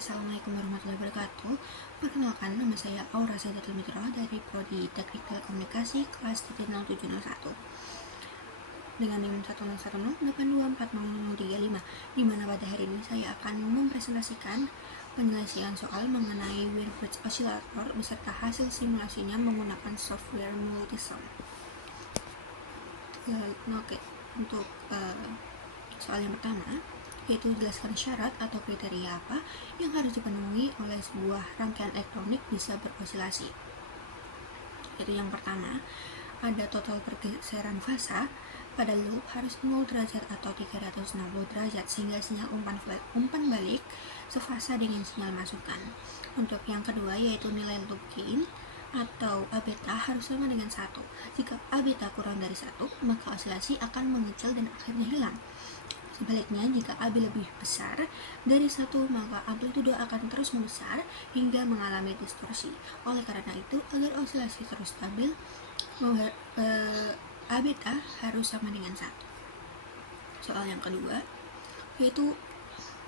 Assalamualaikum warahmatullahi wabarakatuh. Perkenalkan, nama saya Aura Saidatul Mitra dari Prodi Teknik Telekomunikasi kelas T0701 dengan NIM 10108240035, di mana pada hari ini saya akan mempresentasikan penyelesaian soal mengenai Wien-Bridge Oscillator beserta hasil simulasinya menggunakan software Multisom. Untuk soal yang pertama, yaitu jelaskan syarat atau kriteria apa yang harus dipenuhi oleh sebuah rangkaian elektronik bisa berosilasi. Yaitu yang pertama, ada total pergeseran fasa pada loop harus 0 derajat atau 360 derajat sehingga sinyal umpan balik sefasa dengan sinyal masukan. Untuk yang kedua, yaitu nilai loop gain atau A beta harus sama dengan 1. Jika A beta kurang dari 1, maka osilasi akan mengecil dan akhirnya hilang. Sebaliknya, jika AB lebih besar dari 1, maka amplitudo akan terus membesar hingga mengalami distorsi. Oleh karena itu, agar osilasi terus stabil, A beta harus sama dengan 1. Soal yang kedua, yaitu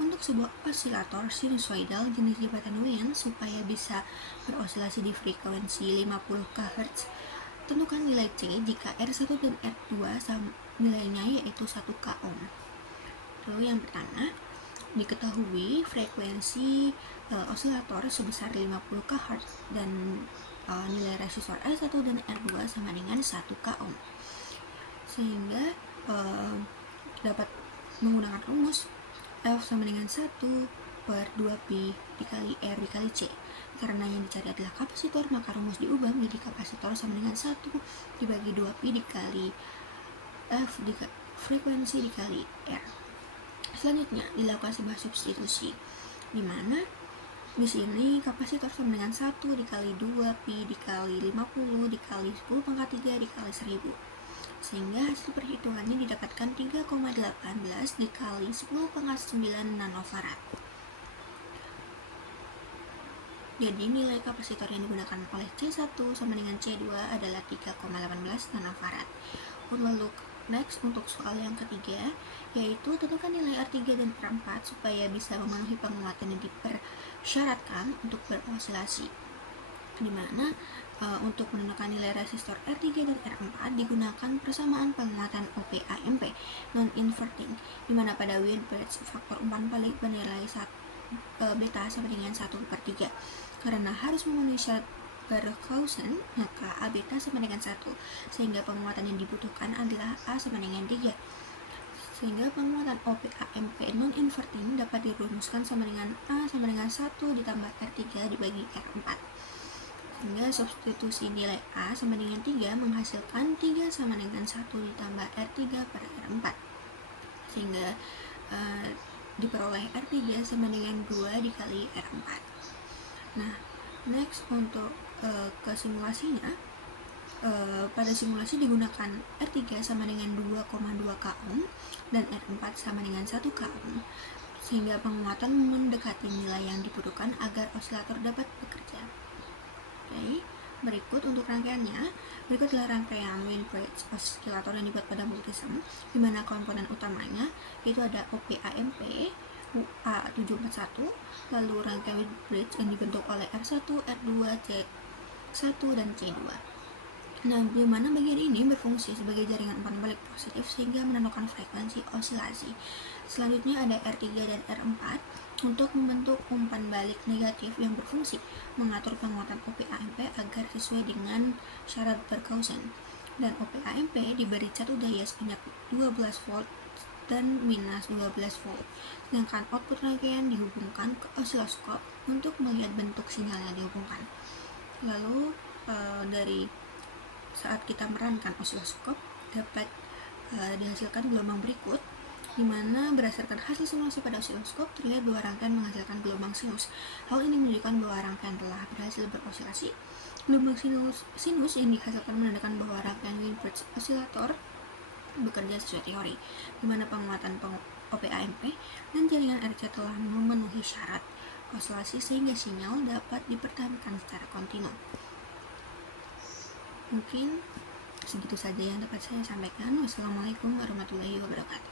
untuk sebuah osilator sinusoidal jenis jabatan Wien supaya bisa berosilasi di frekuensi 50 Khz, tentukan nilai C jika R1 dan R2 nilainya yaitu 1 k ohm. Lalu yang pertama, diketahui frekuensi osilator sebesar 50 Khz dan nilai resistor R1 dan R2 sama dengan 1 k ohm. Sehingga dapat menggunakan rumus F sama dengan 1 per 2pi dikali R dikali C. Karena yang dicari adalah kapasitor, maka rumus diubah menjadi kapasitor sama dengan 1 dibagi 2pi dikali F dikali frekuensi dikali R. Selanjutnya dilakukan sebuah substitusi, di mana di sini kapasitor sama dengan 1 dikali 2pi dikali 50 dikali 10 pangkat 3 dikali 1000, sehingga hasil perhitungannya didapatkan 3,18 dikali 10 pangkat 9 nanofarad. Jadi nilai kapasitor yang digunakan oleh C1 sama dengan C2 adalah 3,18 nanofarad. Lalu next, untuk soal yang ketiga, yaitu tentukan nilai R3 dan R4 supaya bisa memenuhi penguatan yang dipersyaratkan untuk berosilasi, di mana untuk menentukan nilai resistor R3 dan R4 digunakan persamaan penguatan OP-AMP non-inverting, di mana pada Wien-Bridge faktor umpan balik bernilai beta sama dengan 1/3. Karena harus memenuhi syarat Barkhausen, maka A beta sama dengan 1, sehingga penguatan yang dibutuhkan adalah A sama dengan 3. Sehingga penguatan OP-AMP non-inverting dapat dirumuskan sama dengan A sama dengan 1 ditambah R3 dibagi R4. Sehingga substitusi nilai A sama dengan 3 menghasilkan 3 sama dengan 1 ditambah R3 per R4. Sehingga diperoleh R3 sama dengan 2 dikali R4. Nah, next untuk ke simulasinya, pada simulasi digunakan R3 sama dengan 2,2 k ohm dan R4 sama dengan 1 k ohm, sehingga penguatan mendekati nilai yang dibutuhkan agar osilator dapat bekerja. Oke, berikut untuk rangkaiannya. Berikut adalah rangkaian Wien-Bridge Oscillator yang dibuat pada Multisom, di mana komponen utamanya yaitu ada OP-AMP A741, lalu rangkaian Wien-Bridge yang dibentuk oleh R1, R2, C1 dan C2. Nah, di mana bagian ini berfungsi sebagai jaringan umpan balik positif sehingga menentukan frekuensi osilasi. Selanjutnya ada R3 dan R4 untuk membentuk umpan balik negatif yang berfungsi mengatur penguatan OP-AMP agar sesuai dengan syarat Barkhausen. Dan OP-AMP diberi satu daya sebanyak 12 volt dan minus 12 volt. Sedangkan output rangkaian dihubungkan ke osiloskop untuk melihat bentuk sinyal yang dihubungkan. Lalu dari saat kita merancang osiloskop dapat dihasilkan gelombang berikut, di mana berdasarkan hasil simulasi pada osiloskop terlihat bahwa rangkaian menghasilkan gelombang sinus. Hal ini menunjukkan bahwa rangkaian telah berhasil berosilasi. Gelombang sinus yang dihasilkan menandakan bahwa rangkaian Wien-Bridge Oscillator bekerja sesuai teori, di mana penguatan OP-AMP dan jaringan RC telah memenuhi syarat osilasi sehingga sinyal dapat dipertahankan secara kontinu. Mungkin segitu saja yang dapat saya sampaikan. Wassalamualaikum warahmatullahi wabarakatuh.